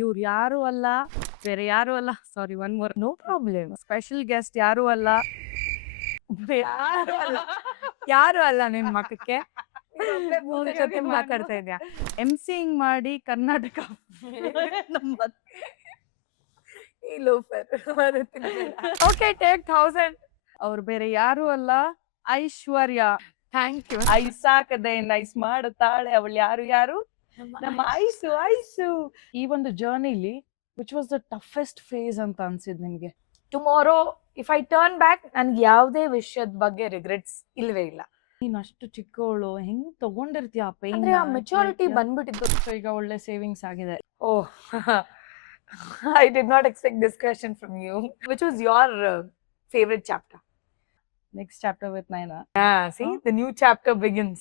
ಇವ್ರು ಯಾರು ಅಲ್ಲ, ಬೇರೆ ಯಾರು ಅಲ್ಲ, sorry one more, no problem, special guest ಯಾರು ಅಲ್ಲ, ಯಾರು ಅಲ್ಲ, ಯಾರು ಅಲ್ಲ ನಿನ್ ಮಕ್ಕಕ್ಕೆ ಮೂರ್ ಜೊತೆ ಮಾತಾಡ್ತಾ ಇದ್ಯಾ. ಎಂಸಿಂಗ್ ಮಾಡಿ ಕರ್ನಾಟಕ ಈ ಲೋಫರ್ ಓಕೆ ಟೇಕ್ 1000. ಅವ್ರು ಬೇರೆ ಯಾರು ಅಲ್ಲ, ಐಶ್ವರ್ಯ. Thank you. ಐಸಾಕದೆ ನೈಸ್ ಮಾಡುತ್ತಾಳೆ ಅವಳು. ಯಾರು ನಮ್ಮ ಐಸು. ಈ ಒಂದು ಜರ್ನಿಲಿ which was the toughest phase ಅಂತ ಅನ್ಸಿದ್ ನಿಮ್ಗೆ? Tomorrow if I turn back ನನ್ಗೆ ಯಾವುದೇ ವಿಷಯದ ಬಗ್ಗೆ ರಿಗ್ರೆಟ್ಸ್ ಇಲ್ವೇ ಇಲ್ಲ. ನೀನ್ ಅಷ್ಟು ಚಿಕ್ಕವಳು ಹೆಂಗ್ ತಗೊಂಡಿರ್ತೀಯ ಆ ಪೇನ್? ಅಂದ್ರೆ ಆ ಮೆಚುರಿಟಿ ಬಂದ್ಬಿಟ್ಟಿದ್ದು. ಈಗ ಒಳ್ಳೆ ಸೇವಿಂಗ್ಸ್ ಆಗಿದೆ. Oh, I did not expect this question from you. Which was your favorite chapter? Next chapter with Naina. Yeah, see, the new chapter begins.